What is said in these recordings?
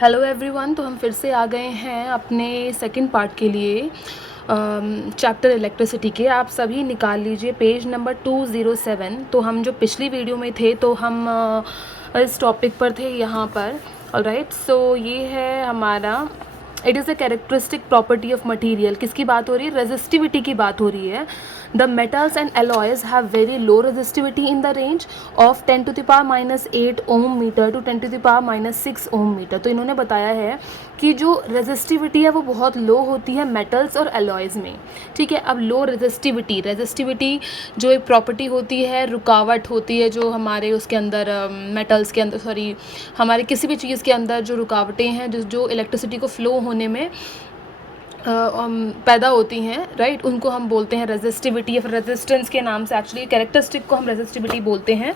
Hello everyone. तो हम फिर से आ गए हैं अपने सेकंड पार्ट के लिए चैप्टर इलेक्ट्रिसिटी के। आप सभी निकाल लीजिए पेज नंबर 207। तो हम जो पिछली वीडियो में थे तो हम इस टॉपिक पर थे यहाँ पर। ऑलराइट, सो ये है हमारा it is a characteristic property of material. किसकी बात हो रही है? रेजिस्टिविटी की बात हो रही है। The metals and alloys have very low resistivity in the range of 10⁻⁸ ohm metre to 10⁻⁶ ohm metre. तो इन्होंने बताया है कि जो रेजिस्टिविटी है वो बहुत लो होती है मेटल्स और एलॉयज़ में। ठीक है, अब लो रेजिस्टिविटी जो एक प्रॉपर्टी होती है, रुकावट होती है जो हमारे उसके अंदर मेटल्स के अंदर हमारे किसी भी चीज़ के अंदर जो रुकावटें हैं जो इलेक्ट्रिसिटी को फ्लो होने में पैदा होती हैं, राइट, उनको हम बोलते हैं रेजिस्टिविटी या फिर रेजिस्टेंस के नाम से। एक्चुअली कैरेक्टरिस्टिक को हम रेजिस्टिविटी बोलते हैं।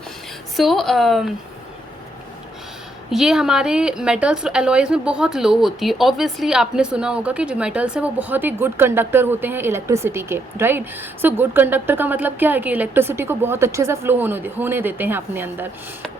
ये हमारे मेटल्स और एलॉयज़ में बहुत लो होती है। ऑब्वियसली आपने सुना होगा कि जो मेटल्स हैं वो बहुत ही गुड कंडक्टर होते हैं इलेक्ट्रिसिटी के, राइट। सो गुड कंडक्टर का मतलब क्या है कि इलेक्ट्रिसिटी को बहुत अच्छे से फ्लो होने देते हैं अपने अंदर।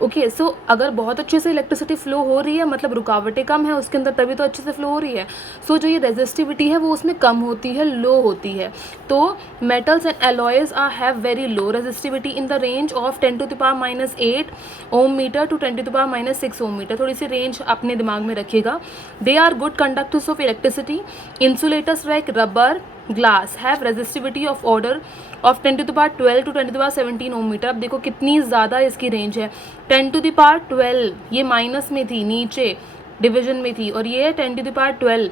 ओके, सो अगर बहुत अच्छे से इलेक्ट्रिसिटी फ्लो हो रही है मतलब रुकावटें कम है उसके अंदर, तभी तो अच्छे से फ्लो हो रही है। सो जो ये रेजिस्टिविटी है वो उसमें कम होती है, लो होती है। तो metals and alloys have very low resistivity in the range of 10⁻⁸ ohm metre to 10⁻⁶ ohm metre. थोड़ी सी रेंज अपने दिमाग में रखिएगा। They are good conductors of electricity. Insulators like rubber, glass have resistivity of order of 10⁻12 to 10⁻17 ohm metre. अब देखो कितनी ज़्यादा इसकी रेंज है। 10⁻12 ये माइनस में थी, नीचे डिवीजन में थी, और ये 10⁻12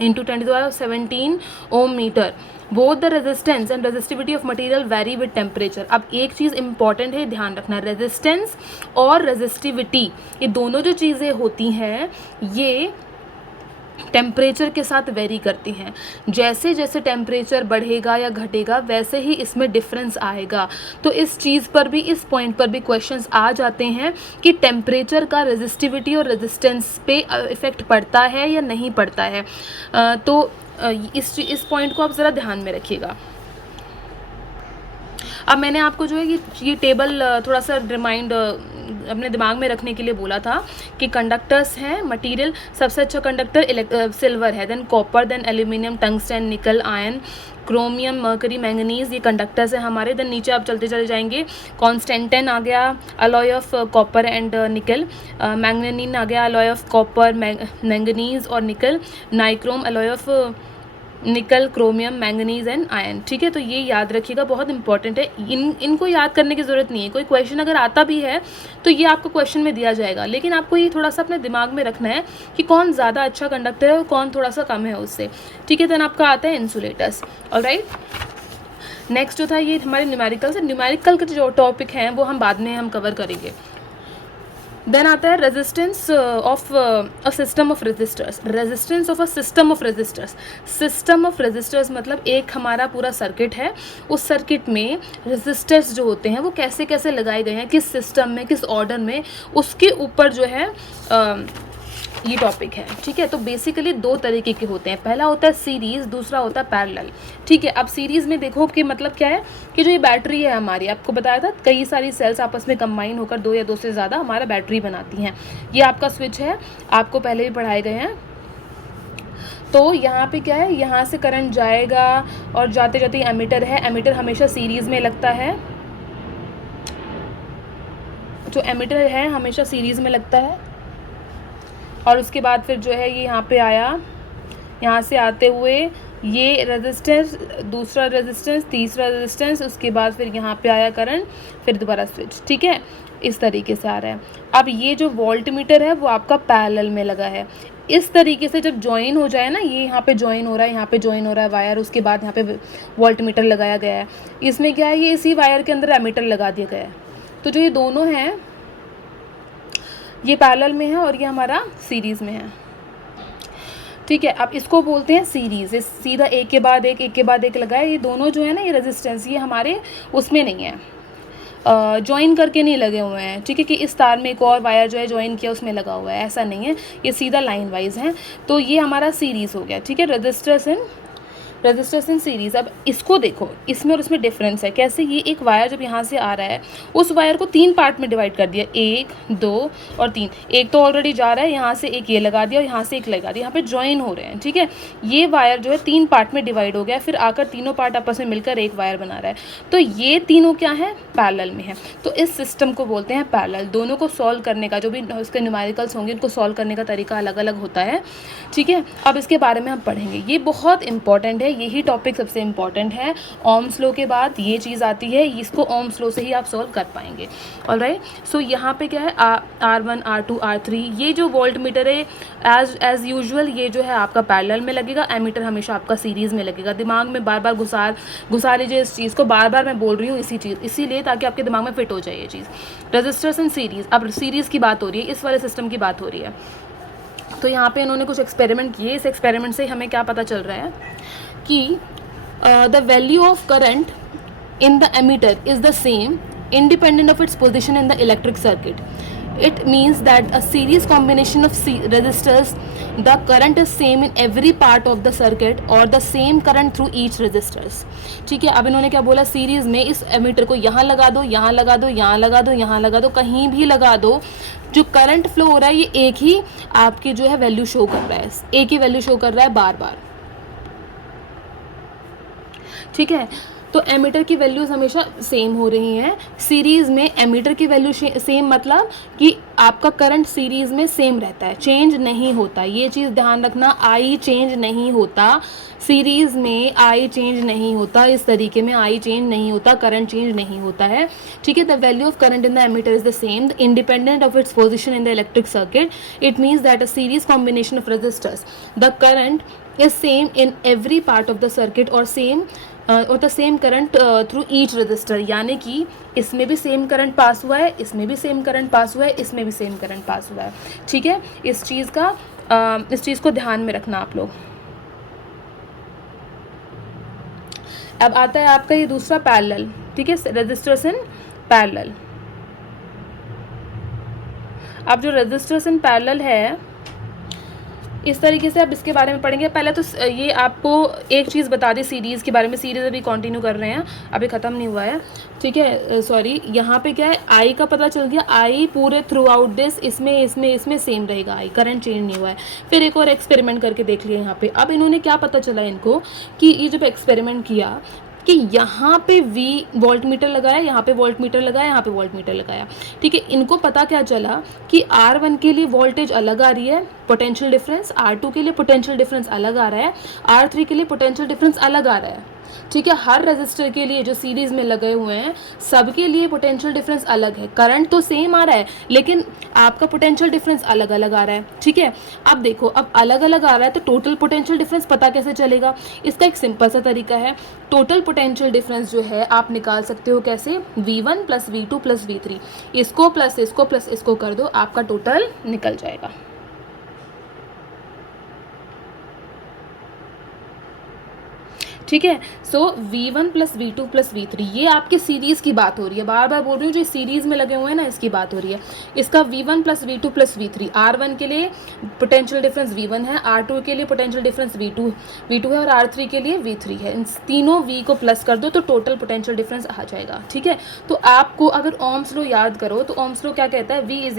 into 10⁻17 ohm metre. Both the resistance and resistivity of material vary with temperature. अब एक चीज़ इंपॉर्टेंट है, ध्यान रखना, रेजिस्टेंस और रेजिस्टिविटी ये दोनों जो चीज़ें होती हैं ये टेम्परेचर के साथ वेरी करती हैं। जैसे जैसे टेम्परेचर बढ़ेगा या घटेगा वैसे ही इसमें डिफरेंस आएगा। तो इस चीज़ पर भी, इस पॉइंट पर भी क्वेश्चंस आ जाते हैं कि टेम्परेचर का रेजिस्टिविटी और रेजिस्टेंस पे इफ़ेक्ट पड़ता है या नहीं पड़ता है। तो इस पॉइंट को आप ज़रा ध्यान में रखिएगा। अब मैंने आपको जो है ये टेबल थोड़ा सा रिमाइंड अपने दिमाग में रखने के लिए बोला था कि कंडक्टर्स हैं मटेरियल। सबसे अच्छा कंडक्टर सिल्वर है, than copper, then aluminium, tungsten, निकल, आयरन, क्रोमियम, मर्करी, मैंगनीज, ये कंडक्टर्स हैं हमारे। देन नीचे आप चलते चले जाएंगे, कॉन्स्टेंटाइन आ गया, alloy of copper and nickel, manganin आ गया, अलॉय ऑफ कॉपर, मैंगनीज और nickel, nichrome, alloy of nickel, chromium, manganese and iron. ठीक है, तो ये याद रखिएगा, बहुत इंपॉर्टेंट है। इनको याद करने की ज़रूरत नहीं है। कोई क्वेश्चन अगर आता भी है तो ये आपको क्वेश्चन में दिया जाएगा, लेकिन आपको ये थोड़ा सा अपने दिमाग में रखना है कि कौन ज़्यादा अच्छा कंडक्टर है और कौन थोड़ा सा कम है उससे। ठीक है, देन आपका आता है इंसुलेटर्स। ऑलराइट, नेक्स्ट जो था ये हमारे न्यूमेरिकल्स है। न्यूमेरिकल के जो टॉपिक हैं वो हम बाद में कवर करेंगे। देन आता है resistance of a system of resistors. Resistance of a system of resistors. System of resistors मतलब एक हमारा पूरा सर्किट है, उस सर्किट में रेजिस्टर्स जो होते हैं वो कैसे कैसे लगाए गए हैं, किस सिस्टम में, किस ऑर्डर में, उसके ऊपर जो है ये टॉपिक है। ठीक है, तो बेसिकली दो तरीके के होते हैं। पहला होता है सीरीज़, दूसरा होता है पैरेलल। ठीक है, अब सीरीज़ में देखो कि मतलब क्या है कि जो ये बैटरी है हमारी, आपको बताया था कई सारी सेल्स आपस में कंबाइन होकर दो या दो से ज़्यादा हमारा बैटरी बनाती हैं। ये आपका स्विच है, आपको पहले भी पढ़ाए गए हैं। तो यहाँ पे क्या है, यहाँ से करंट जाएगा और जाते जाते एमीटर है। एमीटर हमेशा सीरीज़ में लगता है, जो एमीटर है हमेशा सीरीज़ में लगता है। और उसके बाद फिर जो है ये यहाँ पे आया, यहाँ से आते हुए ये रेजिस्टेंस, दूसरा रेजिस्टेंस, तीसरा रेजिस्टेंस, उसके बाद फिर यहाँ पे आया करंट, फिर दोबारा स्विच। ठीक है, इस तरीके से आ रहा है। अब ये जो वोल्ट मीटर है वो आपका पैरेलल में लगा है। इस तरीके से जब ज्वाइन हो जाए ना, ये यहाँ पे ज्वाइन हो रहा है, यहाँ पे ज्वाइन हो रहा है वायर, उसके बाद यहाँ पे वोल्ट मीटर लगाया गया है। इसमें क्या है, ये इसी वायर के अंदर एमीटर लगा दिया गया है। तो जो ये दोनों हैं ये पैरेलल में है और ये हमारा सीरीज़ में है। ठीक है, अब इसको बोलते हैं सीरीज़। इस सीधा एक के बाद एक लगा है। ये दोनों जो है ना, ये रेजिस्टेंस, ये हमारे उसमें नहीं है, ज्वाइन करके नहीं लगे हुए हैं। ठीक है, कि इस तार में एक और वायर जो है ज्वाइन किया उसमें लगा हुआ है, ऐसा नहीं है, ये सीधा लाइन वाइज है। तो ये हमारा सीरीज़ हो गया। ठीक है, resistors in resistors in series. अब इसको देखो, इसमें और इसमें डिफरेंस है कैसे। ये एक वायर जब यहाँ से आ रहा है, उस वायर को 3 पार्ट में डिवाइड कर दिया, 1 2 और 3। एक तो ऑलरेडी जा रहा है, यहाँ से एक ये लगा दिया और यहाँ से एक लगा दिया, यहाँ पे ज्वाइन हो रहे हैं, ठीक है। ये वायर जो है 3 पार्ट में डिवाइड हो गया, फिर आकर तीनों पार्ट आपस में मिलकर एक वायर बना रहा है। तो ये तीनों क्या है, पैरेलल में है। तो इस सिस्टम को बोलते हैं पैरेलल। दोनों को सॉल्व करने का, जो भी उसके न्यूमेरिकल्स होंगे, उनको सॉल्व करने का तरीका अलग अलग होता है, ठीक है। अब इसके बारे में हम पढ़ेंगे, ये बहुत इंपॉर्टेंट है, यही टॉपिक सबसे इंपॉर्टेंट है। ओम्स लॉ के बाद ये चीज़ आती है, इसको ओम्स लॉ से ही आप सॉल्व कर पाएंगे। ऑलराइट, सो यहाँ पे क्या है, R1 R2 R3, ये जो वोल्ट मीटर है एज यूजुअल ये जो है आपका पैरेलल में लगेगा, एमीटर हमेशा आपका सीरीज़ में लगेगा। दिमाग में बार बार घुसा लीजिए इस चीज़ को, बार बार मैं बोल रही हूँ इसीलिए ताकि आपके दिमाग में फिट हो जाए ये चीज़। रजिस्टर्स इन सीरीज़, अब सीरीज़ की बात हो रही है, इस वाले सिस्टम की बात हो रही है। तो यहाँ पे इन्होंने कुछ एक्सपेरिमेंट किए, इस एक्सपेरिमेंट से हमें क्या पता चल रहा है कि the value of current in the emitter is the same independent of its position in the electric circuit. It means that a series combination of resistors, the current is same in every part of the circuit or the same current through each resistors. ठीक है, अब इन्होंने क्या बोला, series में इस ammeter को यहाँ लगा दो, यहाँ लगा दो, यहाँ लगा दो, यहाँ लगा दो, कहीं भी लगा दो, जो करंट फ्लो हो रहा है ये एक ही आपकी जो है वैल्यू शो कर रहा है, एक ही वैल्यू शो कर रहा है बार बार, ठीक है। तो एमीटर की वैल्यूज़ हमेशा सेम हो रही हैं। सीरीज़ में एमीटर की वैल्यू सेम मतलब कि आपका करंट सीरीज़ में सेम रहता है, चेंज नहीं होता। ये चीज़ ध्यान रखना, आई चेंज नहीं होता सीरीज़ में, आई चेंज नहीं होता, इस तरीके में आई चेंज नहीं होता, करंट चेंज नहीं होता है, ठीक है। The value of current in the ammeter is the same independent of its position in the electric circuit. It means that a series combination of resistors, the current is same in every part of the circuit or the same current through each resistor। यानी कि इसमें भी same current pass हुआ है, इसमें भी same current pass हुआ है, इसमें भी सेम करंट पास हुआ है, ठीक है। इस चीज़ को ध्यान में रखना आप लोग। अब आता है आपका ये दूसरा पैरेलल, ठीक है, रेजिस्टर्स इन पैरेलल। अब जो रेजिस्टर्स इन पैरेलल है, इस तरीके से आप इसके बारे में पढ़ेंगे। पहले तो ये आपको एक चीज़ बता दें सीरीज़ के बारे में, सीरीज़ अभी कंटिन्यू कर रहे हैं, अभी ख़त्म नहीं हुआ है, ठीक है। सॉरी, यहाँ पे क्या है, आई का पता चल गया, आई पूरे थ्रू आउट दिस इसमें सेम रहेगा, आई करंट चेंज नहीं हुआ है। फिर एक और एक्सपेरिमेंट करके देख लिया यहाँ पे। अब इन्होंने क्या पता चला इनको कि ये जब एक्सपेरिमेंट किया कि यहाँ पे वी वोल्ट मीटर लगाया, यहाँ पे वोल्ट मीटर लगाया, यहाँ पे वोल्ट मीटर लगाया, ठीक है। इनको पता क्या चला कि R1 के लिए वोल्टेज अलग आ रही है, पोटेंशियल डिफरेंस, R2 के लिए पोटेंशियल डिफरेंस अलग आ रहा है, R3 के लिए पोटेंशियल डिफरेंस अलग आ रहा है, ठीक है। हर रेजिस्टर के लिए जो सीरीज में लगे हुए हैं सबके लिए पोटेंशियल डिफरेंस अलग है। करंट तो सेम आ रहा है लेकिन आपका पोटेंशियल डिफरेंस अलग अलग आ रहा है, ठीक है। अब देखो, अब अलग अलग आ रहा है तो टोटल पोटेंशियल डिफरेंस पता कैसे चलेगा। इसका एक सिंपल सा तरीका है, टोटल पोटेंशियल डिफरेंस जो है आप निकाल सकते हो कैसे, V1 + V2 + V3, इसको प्लस इसको कर दो, आपका टोटल निकल जाएगा। ठीक है। सो V1 + V2 + V3, ये आपके सीरीज़ की बात हो रही है, बार बार बोल रही हूँ, जो सीरीज़ में लगे हुए हैं ना, इसकी बात हो रही है। इसका V1 + V2 + V3, R1 के लिए पोटेंशियल डिफरेंस V1 है, R2 के लिए पोटेंशियल डिफरेंस V2 है और R3 के लिए V3 है। इन तीनों V को प्लस कर दो तो टोटल पोटेंशियल डिफरेंस आ जाएगा, ठीक है। तो आपको अगर ओम्स लॉ याद करो तो ओम्स लॉ क्या कहता है, V =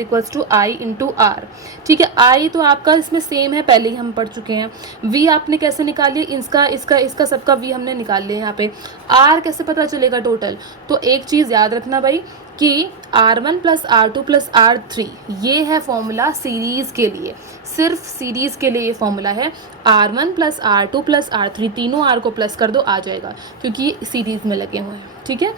I × R, ठीक है। I तो आपका इसमें सेम है, पहले ही हम पढ़ चुके हैं। V आपने कैसे निकालिए, इसका सबका V हमने निकाल लिया। यहाँ पे R कैसे पता चलेगा टोटल, तो एक चीज़ याद रखना भाई कि R1 + R2 + R3 ये है फॉर्मूला सीरीज़ के लिए, सिर्फ सीरीज़ के लिए ये फॉर्मूला है। R1 + R2 + R3, तीनों R को प्लस कर दो, आ जाएगा, क्योंकि ये सीरीज़ में लगे हुए हैं, ठीक है।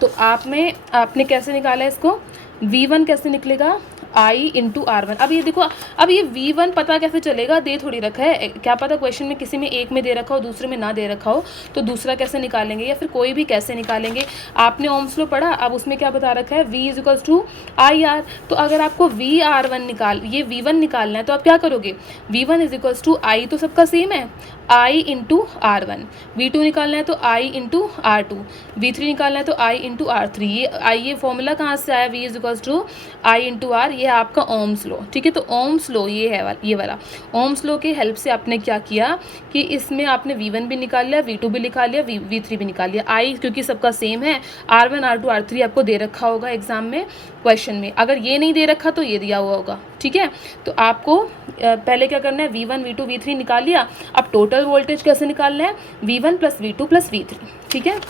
तो आपने कैसे निकाला इसको, V1 कैसे निकलेगा, I × R1। अब ये देखो, अब ये V1 पता कैसे चलेगा, दे थोड़ी रखा है, क्या पता क्वेश्चन में किसी में एक में दे रखा हो, दूसरे में ना दे रखा हो, तो दूसरा कैसे निकालेंगे, या फिर कोई भी कैसे निकालेंगे। आपने ओम्स लॉ पढ़ा, अब उसमें क्या बता रखा है, V = IR। तो अगर आपको ये V1 निकालना है तो आप क्या करोगे, V1 = I, तो सबका सेम है, I × R1। V2 निकालना है तो I × R2, V3 निकालना है तो I × R3। ये फॉर्मूला कहाँ से आया, V = I × R, ये है आपका ओम्स लॉ, ठीक है। तो ओम्स लॉ ये वाला ओम्स लॉ के हेल्प से आपने क्या किया कि इसमें आपने V1 भी निकाल लिया, V2 भी निकाल लिया, V3 भी निकाल लिया। आई क्योंकि सबका सेम है, R1 R2 R3 आपको दे रखा होगा एग्जाम में क्वेश्चन में, अगर ये नहीं दे रखा तो ये दिया हुआ होगा, ठीक है। तो आपको पहले क्या करना है, V1 V2 V3 निकाल लिया। अब टोटल वोल्टेज कैसे निकालना है, V1 plus V2 plus V3, ठीक है।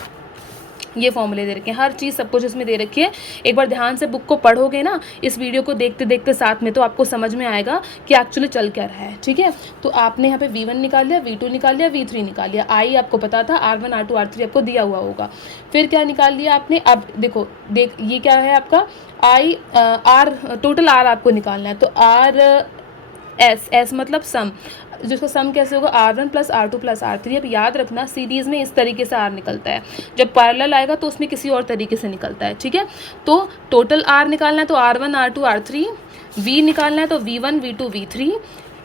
ये फॉर्मूले दे रखे हैं, हर चीज़ सब कुछ इसमें दे रखी है। एक बार ध्यान से बुक को पढ़ोगे ना, इस वीडियो को देखते देखते साथ में, तो आपको समझ में आएगा कि एक्चुअली चल क्या रहा है, ठीक है। तो आपने यहाँ पे V1 निकाल लिया, V2 निकाल लिया, V3 निकाल लिया। आई आपको पता था, R1 R2 R3 आपको दिया हुआ होगा। फिर क्या निकाल लिया आपने, अब देखो ये क्या है आपका आई आर, टोटल आर आपको निकालना है। तो आर एस मतलब सम, जिसका सम कैसे होगा, R1 plus R2 plus R3। अब याद रखना सीरीज़ में इस तरीके से R निकलता है, जब पैरेलल आएगा तो उसमें किसी और तरीके से निकलता है, ठीक है। तो टोटल R निकालना है तो R1 R2 R3, V निकालना है तो V1 V2 V3।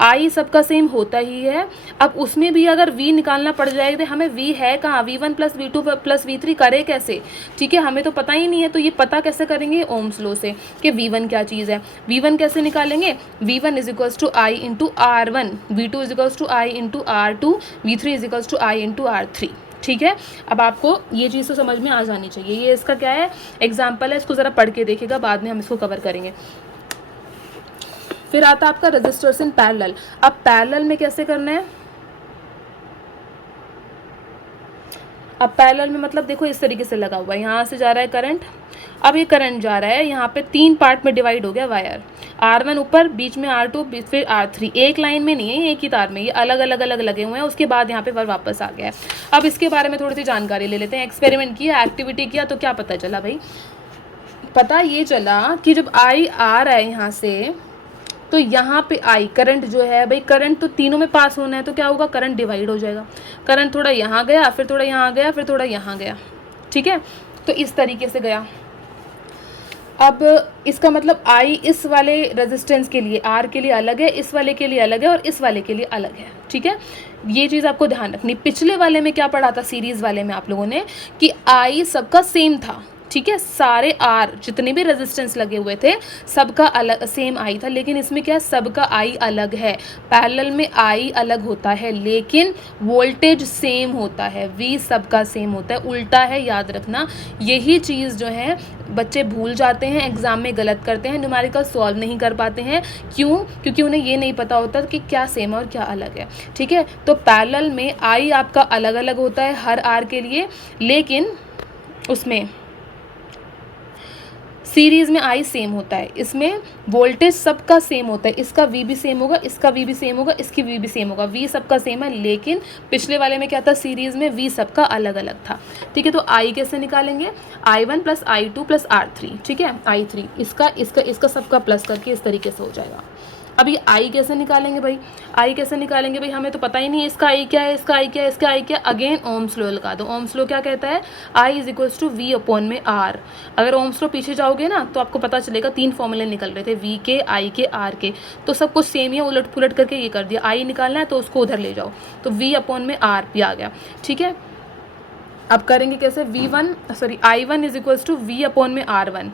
आई सबका सेम होता ही है। अब उसमें भी अगर V निकालना पड़ जाएगा तो हमें V है कहाँ, V1 plus V2 plus V3 करे कैसे, ठीक है। हमें तो पता ही नहीं है, तो ये पता कैसे करेंगे, ओम्स लॉ से, कि V1 क्या चीज़ है। V1 कैसे निकालेंगे, V1 is equals to I into R1, V2 is equals to I into R2, V3 is equals to I into R3, ठीक है। अब आपको ये चीज़ तो समझ में आ जानी चाहिए। ये इसका क्या है, एग्जाम्पल है, इसको ज़रा पढ़ के देखिएगा, बाद में हम इसको कवर करेंगे। फिर आता है आपका रेजिस्टर्स इन पैरेलल। अब पैरेलल में कैसे करना है, अब पैरेलल में मतलब देखो इस तरीके से लगा हुआ है, यहाँ से जा रहा है करंट। अब ये करंट जा रहा है, यहाँ पे 3 पार्ट में डिवाइड हो गया वायर, R1 ऊपर, बीच में R2, फिर R3। एक लाइन में नहीं है, एक ही तार में, ये अलग अलग लगे हुए हैं। उसके बाद यहाँ पे वापस आ गया है। अब इसके बारे में थोड़ी सी जानकारी ले लेते हैं। एक्सपेरिमेंट किया, एक्टिविटी किया, तो क्या पता चला भाई, पता ये चला कि जब आई आ रहा है यहाँ से, तो यहाँ पे आई करंट जो है भाई, करंट तो तीनों में पास होना है, तो क्या होगा, करंट डिवाइड हो जाएगा। करंट थोड़ा यहाँ गया, फिर थोड़ा यहाँ गया, फिर थोड़ा यहाँ गया, ठीक है। तो इस तरीके से गया। अब इसका मतलब आई इस वाले रेजिस्टेंस के लिए, आर के लिए अलग है, इस वाले के लिए अलग है, और इस वाले के लिए अलग है, ठीक है। ये चीज़ आपको ध्यान रखनी। पिछले वाले में क्या पढ़ा था, सीरीज़ वाले में आप लोगों ने, कि आई सबका सेम था, ठीक है। सारे आर जितने भी रेजिस्टेंस लगे हुए थे सबका अलग सेम आई था, लेकिन इसमें क्या है, सबका आई अलग है। पैरेलल में आई अलग होता है लेकिन वोल्टेज सेम होता है, वी सबका सेम होता है। उल्टा है, याद रखना। यही चीज़ जो है बच्चे भूल जाते हैं, एग्जाम में गलत करते हैं, न्यूमेरिकल सॉल्व नहीं कर पाते हैं। क्यों? क्योंकि उन्हें ये नहीं पता होता कि क्या सेम है और क्या अलग है, ठीक है। तो पैरेलल में आई आपका अलग अलग होता है हर आर के लिए, लेकिन उसमें सीरीज़ में आई सेम होता है। इसमें वोल्टेज सबका सेम होता है, इसका वी भी सेम होगा, इसका वी भी सेम होगा, इसकी वी भी सेम होगा, वी सबका सेम है। लेकिन पिछले वाले में क्या था, सीरीज़ में वी सबका अलग अलग था, ठीक है। तो आई कैसे निकालेंगे, I1 plus I2 plus R3, ठीक है। I3 इसका सबका प्लस करके इस तरीके से हो जाएगा। अब ये आई कैसे निकालेंगे भाई, आई कैसे निकालेंगे भाई, हमें तो पता ही नहीं है इसका आई क्या है, इसका आई क्या है, इसका आई क्या है। अगेन ओम्स लॉ लगा दो। ओम्स लॉ क्या कहता है, I is equals to V upon में आर। अगर ओम्स लॉ पीछे जाओगे ना तो आपको पता चलेगा 3 फॉर्मूले निकल रहे थे, वी के, आई के, आर के। तो सब कुछ सेम ही है, उलट पुलट करके ये कर दिया। आई निकालना है तो उसको उधर ले जाओ, तो वी अपॉन में आर भी आ गया, ठीक है। अब करेंगे कैसे, I1 is equals to V upon में R1,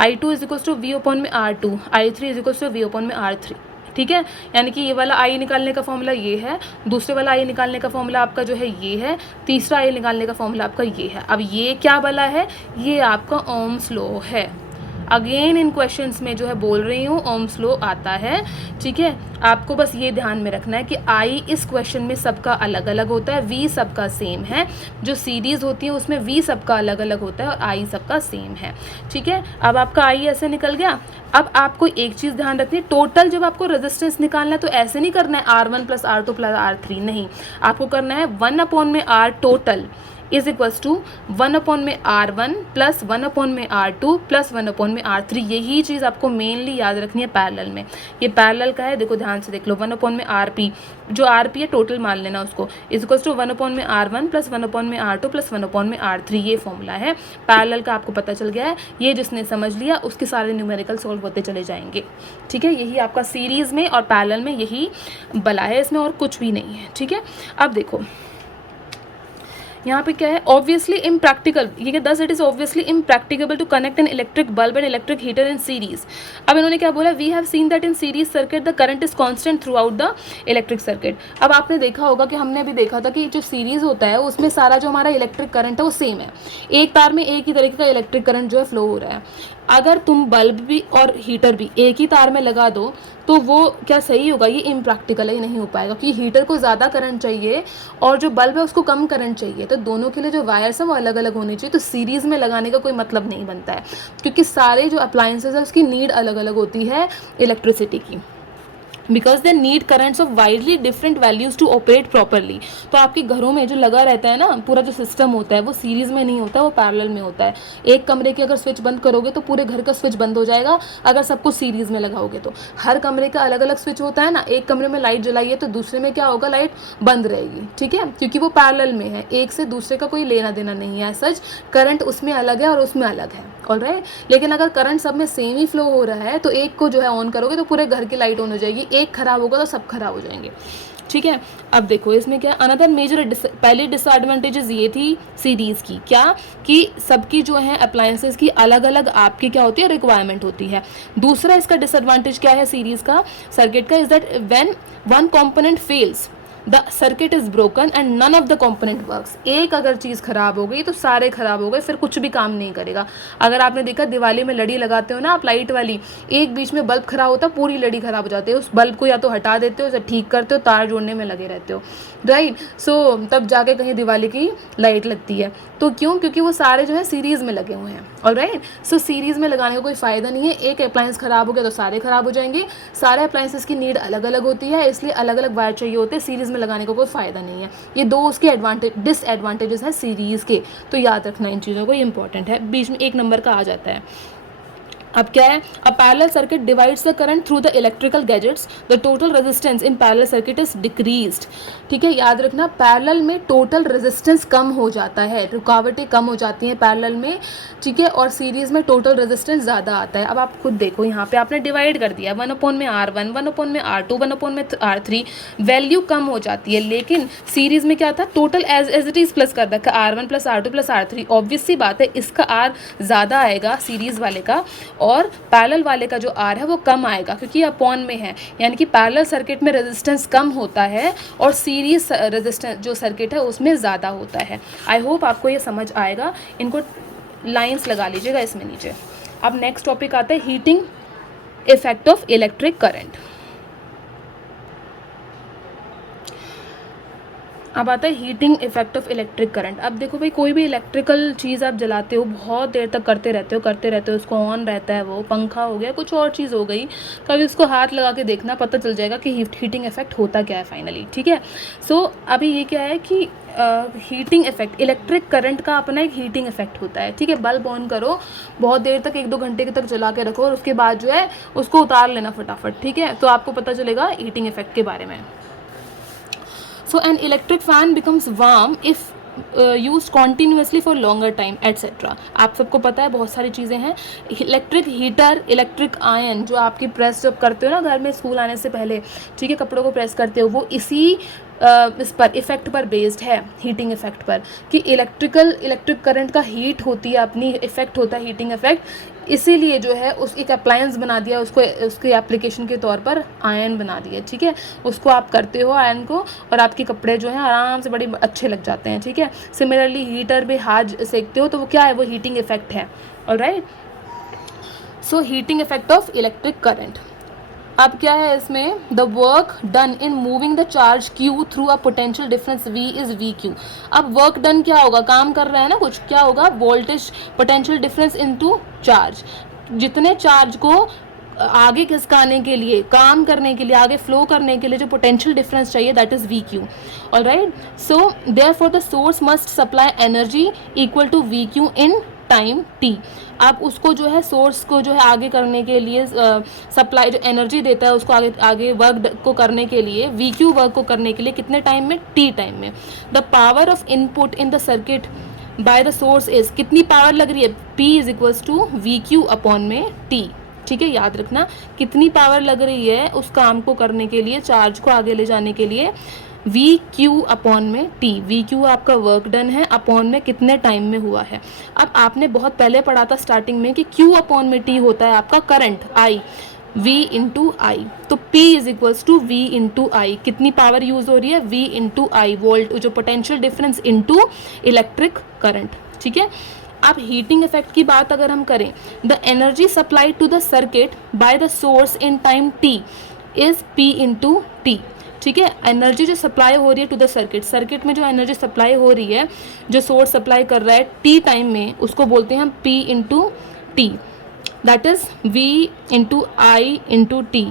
I2 is equals to V upon में R2, I3 is equals to V upon में R3, ठीक है। यानी कि ये वाला आई निकालने का फॉर्मूला ये है, दूसरे वाला आई निकालने का फॉर्मूला आपका जो है ये है, तीसरा आई निकालने का फॉर्मूला आपका ये है। अब ये क्या वाला है, ये आपका ओम्स लॉ है। अगेन इन क्वेश्चंस में जो है बोल रही हूँ, ओम्स लॉ आता है, ठीक है। आपको बस ये ध्यान में रखना है कि आई इस क्वेश्चन में सबका अलग अलग होता है, वी सबका सेम है। जो सीरीज़ होती है उसमें वी सबका अलग अलग होता है और आई सबका सेम है, ठीक है। अब आपका आई ऐसे निकल गया। अब आपको एक चीज़ ध्यान रखनी है, टोटल जब आपको रेजिस्टेंस निकालना है तो ऐसे नहीं करना है R1 plus R2 plus R3, नहीं, आपको करना है 1 अपॉन में R total is equals to 1 upon में R1 प्लस 1 अपॉन में R2 प्लस 1 अपॉन में R3। यही चीज़ आपको मेनली याद रखनी है पैरेलल में। ये पैरेलल का है, देखो ध्यान से देख लो। 1 अपॉन में RP, जो RP है टोटल मान लेना उसको, इज इक्वल्स टू 1 अपॉन में R1 प्लस 1 अपॉन में R2 प्लस 1 अपॉन में R3। ये फॉर्मूला है पैरेलल का, आपको पता चल गया है। ये जिसने समझ लिया उसके सारे न्यूमेरिकल सॉल्व होते चले जाएंगे, ठीक है। यही आपका सीरीज़ में और पैरेलल में यही बला है, इसमें और कुछ भी नहीं है, ठीक है। अब देखो यहाँ पे क्या है, ऑब्वियसली इम्प्रैक्टिकल, ये क्या, thus it is obviously impracticable to connect an electric bulb and electric heater in series. अब इन्होंने क्या बोला, we have seen that in series circuit the current is constant throughout the electric circuit. अब आपने देखा होगा कि हमने अभी देखा था कि जो सीरीज होता है उसमें सारा जो हमारा इलेक्ट्रिक करंट है वो सेम है, एक तार में एक ही तरीके का इलेक्ट्रिक करंट जो है फ्लो हो रहा है। अगर तुम बल्ब भी और हीटर भी एक ही तार में लगा दो तो वो क्या सही होगा, ये इम्प्रैक्टिकल है, ये नहीं हो पाएगा, क्योंकि हीटर को ज़्यादा करंट चाहिए और जो बल्ब है उसको कम करंट चाहिए, तो दोनों के लिए जो वायर्स हैं वो अलग अलग होनी चाहिए। तो सीरीज़ में लगाने का कोई मतलब नहीं बनता है, क्योंकि सारे जो अप्लायंसेज है उसकी नीड अलग अलग होती है इलेक्ट्रिसिटी की, because they need currents of widely different values to operate properly. तो आपके घरों में जो लगा रहता है ना पूरा जो सिस्टम होता है वो सीरीज में नहीं होता है, वो पैरेलल में होता है। एक कमरे के अगर स्विच बंद करोगे तो पूरे घर का स्विच बंद हो जाएगा अगर सब कुछ सीरीज में लगाओगे तो। हर कमरे का अलग अलग स्विच होता है ना, एक कमरे में लाइट जलाइए तो दूसरे में क्या होगा, लाइट बंद रहेगी, ठीक है, क्योंकि वो पैरेलल में है, एक से दूसरे का कोई लेना देना नहीं है। सच करंट उसमें अलग है और उसमें अलग है, ऑलराइट। लेकिन अगर करंट सब में सेम ही फ्लो हो रहा है तो एक को जो है ऑन करोगे तो पूरे घर की लाइट ऑन हो जाएगी, एक खराब होगा तो सब खराब हो जाएंगे, ठीक है। अब देखो इसमें क्या, अनदर मेजर पहली डिसएडवांटेजेस ये थी सीरीज की, क्या कि सबकी जो है अप्लायंसेस की अलग अलग आपकी क्या होती है, रिक्वायरमेंट होती है। दूसरा इसका डिसएडवांटेज क्या है सीरीज का सर्किट का, is that when one component fails the circuit is broken and none of the component works. एक अगर चीज़ खराब हो गई तो सारे खराब हो गए, फिर कुछ भी काम नहीं करेगा। अगर आपने देखा दिवाली में लड़ी लगाते हो ना आप लाइट वाली, एक बीच में बल्ब खराब होता है पूरी लड़ी खराब हो जाती है, उस बल्ब को या तो हटा देते हो या ठीक करते हो, तार जोड़ने में लगे रहते हो, राइट। सो तब जाके कहीं दिवाली की लाइट लगती है। तो क्यों, क्योंकि वो सारे जो है सीरीज़ में लगे हुए हैं, ऑलराइट। सो सीरीज़ में लगाने का कोई फ़ायदा नहीं है, एक अप्लायंस खराब हो गया तो सारे खराब हो जाएंगे। सारे अप्लायंसेस की नीड अलग अलग होती है, इसलिए अलग अलग वायर चाहिए होते हैं, सीरीज़ में लगाने का कोई फ़ायदा नहीं है। ये दो उसके डिसएडवांटेजेस हैं सीरीज़ के, तो याद रखना इन चीज़ों को, ये इंपॉर्टेंट है, बीच में एक नंबर का आ जाता है। अब क्या है, a parallel circuit divides the current through the electrical gadgets, the total resistance in parallel circuit is decreased, ठीक है। याद रखना पैरेलल में टोटल रेजिस्टेंस कम हो जाता है, रुकावटें कम हो जाती हैं पैरेलल में, ठीक है, और सीरीज में टोटल रेजिस्टेंस ज़्यादा आता है। अब आप खुद देखो यहाँ पे आपने डिवाइड कर दिया 1/r1, 1/r2, 1/r3, वैल्यू कम हो जाती है, लेकिन सीरीज में क्या था, total as it is plus कर रखा r1 + r2 + r3। ऑब्वियस सी बात है इसका r ज़्यादा आएगा सीरीज वाले का, और पैरेलल वाले का जो R है वो कम आएगा, क्योंकि अपॉन में है, यानी कि पैरेलल सर्किट में रेजिस्टेंस कम होता है और सीरीज रेजिस्टेंस जो सर्किट है उसमें ज़्यादा होता है। आई होप आपको ये समझ आएगा, इनको लाइंस लगा लीजिएगा इसमें नीचे। अब नेक्स्ट टॉपिक आता है heating effect of electric current. अब आता है heating effect of electric current. अब देखो भाई, कोई भी इलेक्ट्रिकल चीज़ आप जलाते हो बहुत देर तक करते रहते हो, उसको ऑन रहता है, वो पंखा हो गया, कुछ और चीज़ हो गई, कभी उसको हाथ लगा के देखना, पता चल जाएगा कि हीटिंग इफेक्ट होता क्या है फाइनली, ठीक है। सो अभी ये क्या है कि हीटिंग इफेक्ट, इलेक्ट्रिक करंट का अपना एक हीटिंग इफेक्ट होता है, ठीक है। बल्ब ऑन करो, बहुत देर तक 1-2 घंटे तक जला के रखो और उसके बाद जो है उसको उतार लेना फटाफट, ठीक है, तो आपको पता चलेगा हीटिंग इफेक्ट के बारे में। So an electric fan becomes warm if used continuously for longer time etc. आप सबको पता है बहुत सारी चीज़ें हैं। इलेक्ट्रिक हीटर, इलेक्ट्रिक आयन, जो आपकी प्रेस जब करते हो ना घर में स्कूल आने से पहले, ठीक है, कपड़ों को प्रेस करते हो, वो इसी इस पर इफ़ेक्ट पर बेस्ड है, हीटिंग इफ़ेक्ट पर, कि इलेक्ट्रिक करंट का हीट होती है, अपनी इफ़ेक्ट होता है हीटिंग इफ़ेक्ट, इसीलिए जो है उस एक अप्लायंस बना दिया उसको, उसके एप्लीकेशन के तौर पर आयन बना दिया, ठीक है। उसको आप करते हो आयन को और आपके कपड़े जो हैं आराम से बड़े अच्छे लग जाते हैं, ठीक है। सिमिलरली हीटर भी हाथ सेकते हो तो वो क्या है, वो हीटिंग इफेक्ट है, alright. So heating effect of electric current. अब क्या है इसमें, the work done in moving the charge Q through a potential difference V is VQ। अब वर्क डन क्या होगा, काम कर रहा है ना कुछ, क्या होगा, voltage potential difference into charge, जितने चार्ज को आगे खिसकाने के लिए, काम करने के लिए, आगे फ्लो करने के लिए जो पोटेंशियल डिफरेंस चाहिए, that is VQ, alright. So therefore the source must supply energy equal to VQ in time T। आप उसको जो है सोर्स को जो है आगे करने के लिए सप्लाई जो एनर्जी देता है उसको आगे वर्क को करने के लिए, VQ वर्क को करने के लिए कितने टाइम में, T टाइम में। The power of input in the circuit by the source is, कितनी पावर लग रही है, P = VQ अपॉन में T, ठीक है। याद रखना कितनी पावर लग रही है उस काम को करने के लिए, चार्ज को आगे ले जाने के लिए, वी क्यू अपॉन में टी, वी क्यू आपका वर्क डन है, अपॉन में कितने टाइम में हुआ है। अब आपने बहुत पहले पढ़ा था स्टार्टिंग में कि क्यू अपॉन में टी होता है आपका current I, V into I, तो P is equals to V into I, कितनी पावर यूज हो रही है, V इंटू आई, वोल्ट जो potential difference into electric current, ठीक है। अब हीटिंग इफेक्ट की बात अगर हम करें, the energy supplied to the circuit by the source in time t is P into T, ठीक है। एनर्जी जो सप्लाई हो रही है टू द सर्किट, सर्किट में जो एनर्जी सप्लाई हो रही है, जो सोर्स सप्लाई कर रहा है टी टाइम में, उसको बोलते हैं हम P into T, that is V into I into T,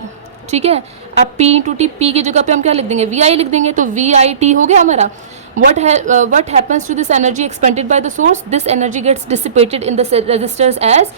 ठीक है। अब P इंटू टी, P की जगह पे हम क्या लिख देंगे, VI लिख देंगे, तो VIT हो गया हमारा। what happens to this energy expended by the source, this energy gets dissipated in the resistors as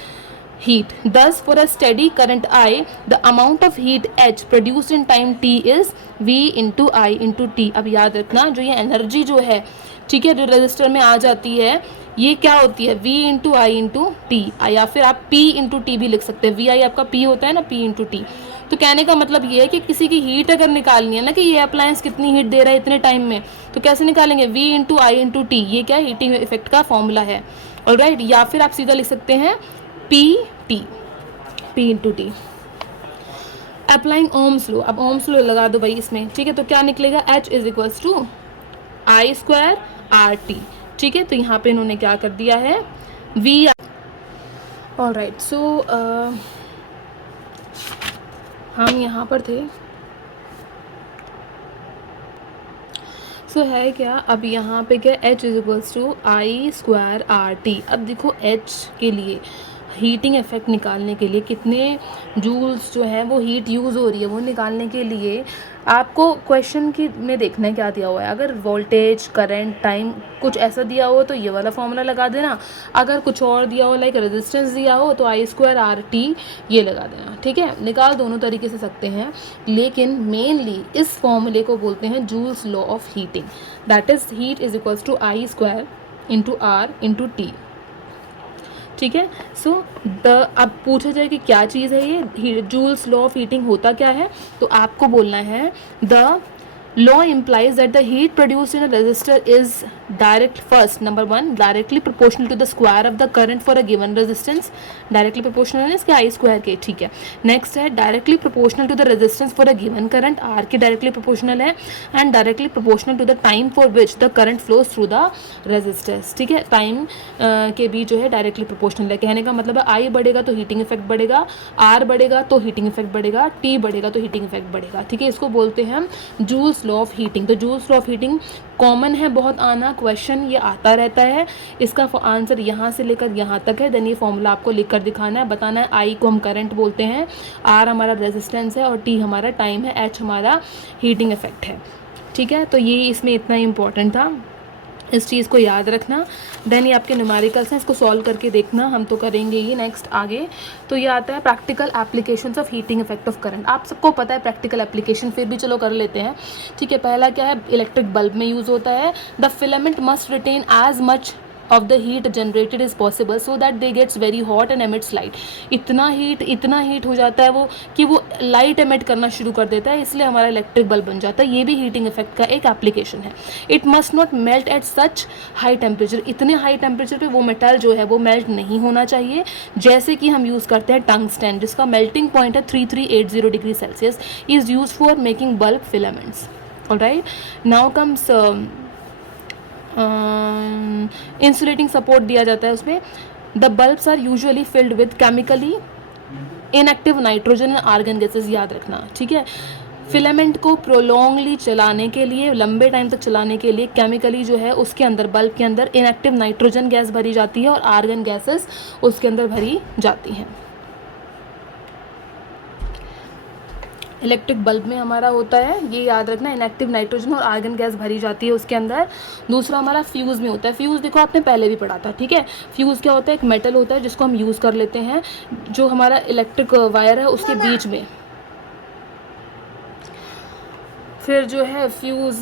heat, thus for a steady current I the amount of heat H produced in time t is V into I into t। अब याद रखना जो ये energy जो है, ठीक है, जो रजिस्टर में आ जाती है, ये क्या होती है, V into I into T, या फिर आप P इंटू टी भी लिख सकते हैं, VI आपका P होता है ना, P इंटू टी। तो कहने का मतलब ये है कि किसी की हीट अगर निकालनी है ना, कि ये अप्लायंस कितनी हीट दे रहा है इतने टाइम में, तो कैसे निकालेंगे, V into I into T, ये क्या हीटिंग इफेक्ट का फॉर्मूला है, ऑलराइट। या फिर आप सीधा लिख सकते हैं P into T. Applying Ohm's law, अब ओम्स लो लगा दो भाई इसमें, ठीक है, तो क्या निकलेगा, H is equals to I square R T, ठीक है। तो यहाँ पे इन्होंने क्या कर दिया है, V, ऑलराइट। सो हम यहाँ पर थे, सो है क्या, अब यहाँ पे क्या, H is equals to I square R T. अब देखो H के लिए हीटिंग इफेक्ट निकालने के लिए कितने जूल्स जो है वो हीट यूज़ हो रही है, वो निकालने के लिए आपको क्वेश्चन की में देखना है क्या दिया हुआ है। अगर वोल्टेज, करंट, टाइम कुछ ऐसा दिया हो तो ये वाला फॉर्मूला लगा देना, अगर कुछ और दिया हो लाइक रेजिस्टेंस दिया हो तो आई स्क्वायर आर टी ये लगा देना, ठीक है। निकाल दोनों तरीके से सकते हैं, लेकिन मेनली इस फॉर्मूले को बोलते हैं Joule's law of heating, that is heat is equals to I square into R into T, ठीक है। सो अब पूछा जाए कि क्या चीज़ है ये, जूल्स लॉ ऑफ हीटिंग होता क्या है, तो आपको बोलना है the law implies that the heat produced in a resistor is first number one directly proportional to the square of the current for a given resistance, directly proportional है इसके I square के, ठीक है। next है directly proportional to the resistance for a given current, R के directly proportional है, and directly proportional to the time for which the current flows through the resistors, ठीक है। टाइम के भी जो है डायरेक्टली प्रोपोर्शनल है, कहने का मतलब है I बढ़ेगा तो हीटिंग इफेक्ट बढ़ेगा, R बढ़ेगा तो हीटिंग इफेक्ट बढ़ेगा, T बढ़ेगा तो हीटिंग इफेक्ट बढ़ेगा, ठीक है। इसको बोलते हैं हम जूल्स लॉ ऑफ हीटिंग। तो joules law of heating common है, बहुत आना क्वेश्चन ये आता रहता है, इसका आंसर यहाँ से लेकर यहाँ तक है। देन ये फॉर्मूला आपको लिख कर दिखाना है, बताना है आई को हम करंट बोलते हैं, आर हमारा रेजिस्टेंस है और टी हमारा टाइम है, एच हमारा हीटिंग इफेक्ट है, ठीक है। तो ये इसमें इतना ही इंपॉर्टेंट था, इस चीज़ को याद रखना। देन ये आपके न्यूमेरिकल्स हैं, इसको सॉल्व करके देखना, हम तो करेंगे ही नेक्स्ट आगे। तो ये आता है practical applications of heating effect of current. आप सबको पता है प्रैक्टिकल एप्लीकेशन, फिर भी चलो कर लेते हैं, ठीक है। पहला क्या है, इलेक्ट्रिक बल्ब में यूज़ होता है, the filament must retain as much of the heat generated is possible so that they gets very hot and emits light। इतना हीट हो जाता है वो कि वो लाइट एमिट करना शुरू कर देता है, इसलिए हमारा इलेक्ट्रिक बल्ब बन जाता है। ये भी हीटिंग इफेक्ट का एक एप्लीकेशन है। It must not melt at such high temperature, इतने हाई टेम्परेचर पे वो मेटल जो है वो मेल्ट नहीं होना चाहिए, जैसे कि हम यूज़ करते हैं टंगस्टन, जिसका मेल्टिंग पॉइंट है 3380 degree Celsius, is use for making bulb filaments, alright. Now comes insulating support दिया जाता है उसमें। The bulbs are usually filled with chemically inactive nitrogen and argon gases, याद रखना, ठीक है। फिलामेंट को प्रोलॉन्गली चलाने के लिए, लंबे टाइम तक चलाने के लिए केमिकली जो है उसके अंदर, बल्ब के अंदर इनएक्टिव नाइट्रोजन गैस भरी जाती है और आर्गन गैसेस उसके अंदर भरी जाती हैं। इलेक्ट्रिक बल्ब में हमारा होता है, ये याद रखना, इनएक्टिव नाइट्रोजन और आर्गन गैस भरी जाती है उसके अंदर। दूसरा हमारा फ्यूज़ में होता है। फ्यूज़ देखो आपने पहले भी पढ़ा था, ठीक है। फ्यूज़ क्या होता है, एक मेटल होता है जिसको हम यूज़ कर लेते हैं, जो हमारा इलेक्ट्रिक वायर है उसके बीच में। फिर जो है फ्यूज़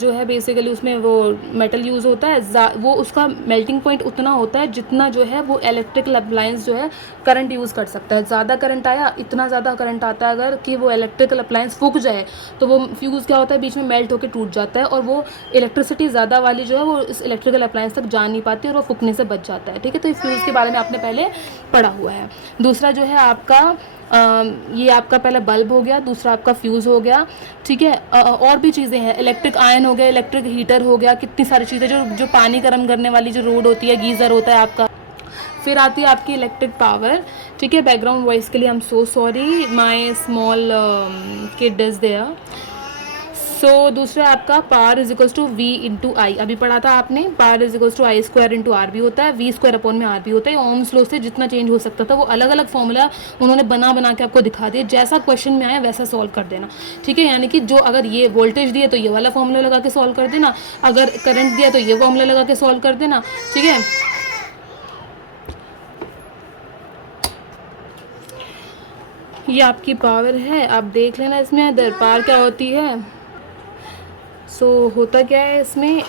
जो है बेसिकली उसमें वो मेटल यूज़ होता है, वो उसका मेल्टिंग पॉइंट उतना होता है जितना जो है वो इलेक्ट्रिकल अप्लायंस जो है करंट यूज़ कर सकता है। ज़्यादा करंट आया, इतना ज़्यादा करंट आता है अगर कि वो इलेक्ट्रिकल अप्लायंस फूक जाए, तो वो फ्यूज़ क्या होता है बीच में मेल्ट होकर टूट जाता है, और वो इलेक्ट्रिसिटी ज़्यादा वाली जो है वो इस इलेक्ट्रिकल अप्लायंस तक जा नहीं पाती और वो फूकने से बच जाता है। ठीक है, तो इस फ्यूज़ के बारे में आपने पहले पढ़ा हुआ है। दूसरा जो है आपका ये आपका पहला बल्ब हो गया, दूसरा आपका फ्यूज़ हो गया। ठीक है, और भी चीज़ें हैं, इलेक्ट्रिक आयन हो गया, इलेक्ट्रिक हीटर हो गया, कितनी सारी चीज़ें जो जो पानी गर्म करने वाली जो रोड होती है, गीज़र होता है आपका। फिर आती है आपकी इलेक्ट्रिक पावर। ठीक है, बैकग्राउंड वॉइस के लिए I am so sorry, my small kid is there. So दूसरा आपका power is equals to V into I, अभी पढ़ा था आपने, power is equals to I square into R भी होता है, वी स्क्वायर अपॉन में आर भी होता है। ओम्स लॉ से जितना चेंज हो सकता था वो अलग अलग फॉर्मूला उन्होंने बना के आपको दिखा दिया, जैसा क्वेश्चन में आया वैसा सॉल्व कर देना। ठीक है, यानी कि जो अगर ये वोल्टेज दिए तो ये वाला फॉर्मूला लगा के सॉल्व कर देना, अगर करंट दिया तो ये फॉर्मूला लगा के सॉल्व कर देना। ठीक है, ये आपकी पावर है, आप देख लेना इसमें पावर क्या होती है। सो होता क्या है इसमें,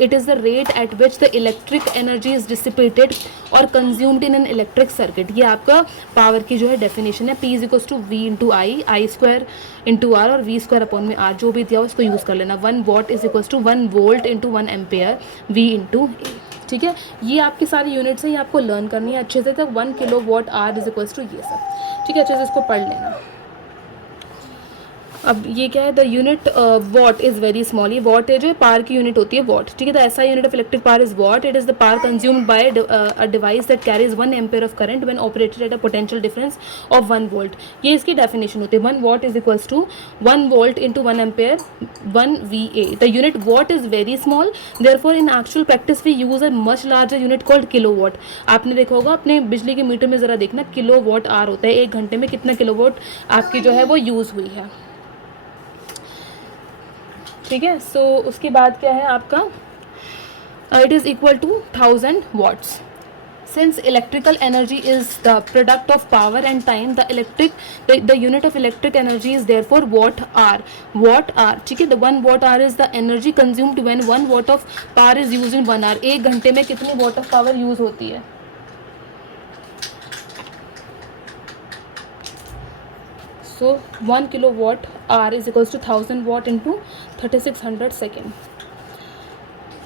it is the rate at which the electric energy is dissipated or consumed in an electric circuit. ये आपका पावर की जो है डेफिनेशन है। P is equals to V into I square into R और वी स्क्वायर अपॉन में R, जो भी दिया उसको यूज़ कर लेना। 1 watt is equals to 1 volt into 1 ampere, V into A. ठीक है, ये आपकी सारी यूनिट्स हैं, ये आपको लर्न करनी है अच्छे से। तक 1 kilo watt hour is equals to ये सब। ठीक है, अच्छे से इसको पढ़ लेना। अब ये क्या है, the unit what is very small, ये वॉट है जो पावर की यूनिट होती है वॉट। ठीक है, the SI unit of electric power is watt, it is the power consumed by a device that carries 1 ampere of current when operated at a potential difference of 1 volt. ये इसकी definition होती है। 1 watt is equals to 1 volt into 1 ampere 1 VA। The unit watt is very small, therefore in actual practice we use a much larger unit called kilo watt. आपने देखा होगा अपने बिजली के मीटर में ज़रा देखना, किलो वॉट आर होता है, 1 घंटे में कितना किलो वॉट आपकी जो है वो यूज़ हुई है। ठीक है, सो उसके बाद क्या है आपका, it is equal to 1000 watts। Since electrical energy is the product of power and time, the unit of electric energy is therefore watt hour। Watt hour, ठीक है, the 1 watt hour is the energy consumed when 1 watt of power is used in 1 hour। 1 घंटे में कितनी watt of power use होती है। So 1 kilowatt hour is equals to 1000 watt into 3600 second।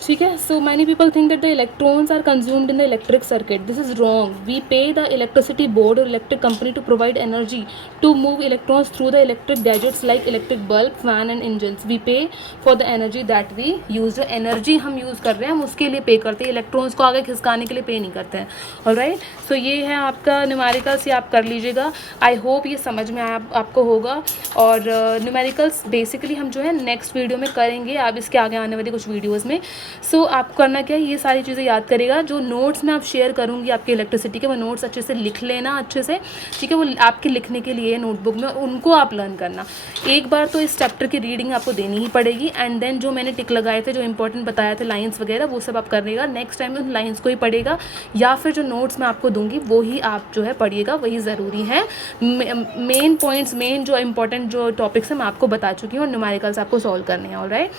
ठीक है, so many people think that the electrons are consumed in the electric circuit. This is wrong. We pay the electricity board or electric company to provide energy to move electrons through the electric gadgets like electric bulb, fan and engines. We pay for the energy that we use. जो energy हम use कर रहे हैं हम उसके लिए पे करते हैं, इलेक्ट्रॉन्स को आगे खिसकाने के लिए पे नहीं करते हैं। ऑलराइट, सो ये है आपका न्यूमेरिकल्स, ये आप कर लीजिएगा। आई होप ये समझ में आया आपको होगा। और न्यूमेरिकल्स बेसिकली हम जो है नेक्स्ट वीडियो में करेंगे, आप इसके आगे आने वाली कुछ वीडियोज़ में। सो आपको करना क्या है, ये सारी चीज़ें याद करेगा। जो नोट्स मैं आप शेयर करूँगी आपके इलेक्ट्रिसिटी के, वो नोट्स अच्छे से लिख लेना अच्छे से। ठीक है, वो आपके लिखने के लिए नोटबुक में, उनको आप लर्न करना। एक बार तो इस चैप्टर की रीडिंग आपको देनी ही पड़ेगी, एंड देन जो मैंने टिक लगाए थे, जो इंपॉर्टेंट बताया थे, लाइन्स वगैरह, वो सब आप करिएगा। नेक्स्ट टाइम उन लाइन्स को ही पढ़ेगा, या फिर जो नोट्स मैं आपको दूंगी वो ही आप जो है पढ़िएगा, वही ज़रूरी है। मेन पॉइंट्स, मेन जो इंपॉर्टेंट जो टॉपिक्स हैं मैं आपको बता चुकी हूँ, और न्यूमेरिकल्स आपको सॉल्व करने हैं। Alright,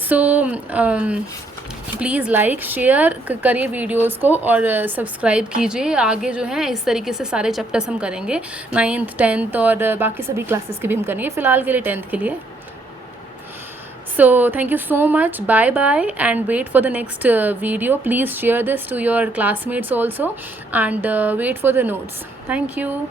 so please like share करिए वीडियोस को और सब्सक्राइब कीजिए। आगे जो है इस तरीके से सारे चैप्टर्स हम करेंगे, 9th 10th और बाकी सभी क्लासेस के भी हम करेंगे, फ़िलहाल के लिए 10th के लिए। So thank you so much, bye bye, and wait for the next video. Please share this to your classmates also, and wait for the notes. Thank you.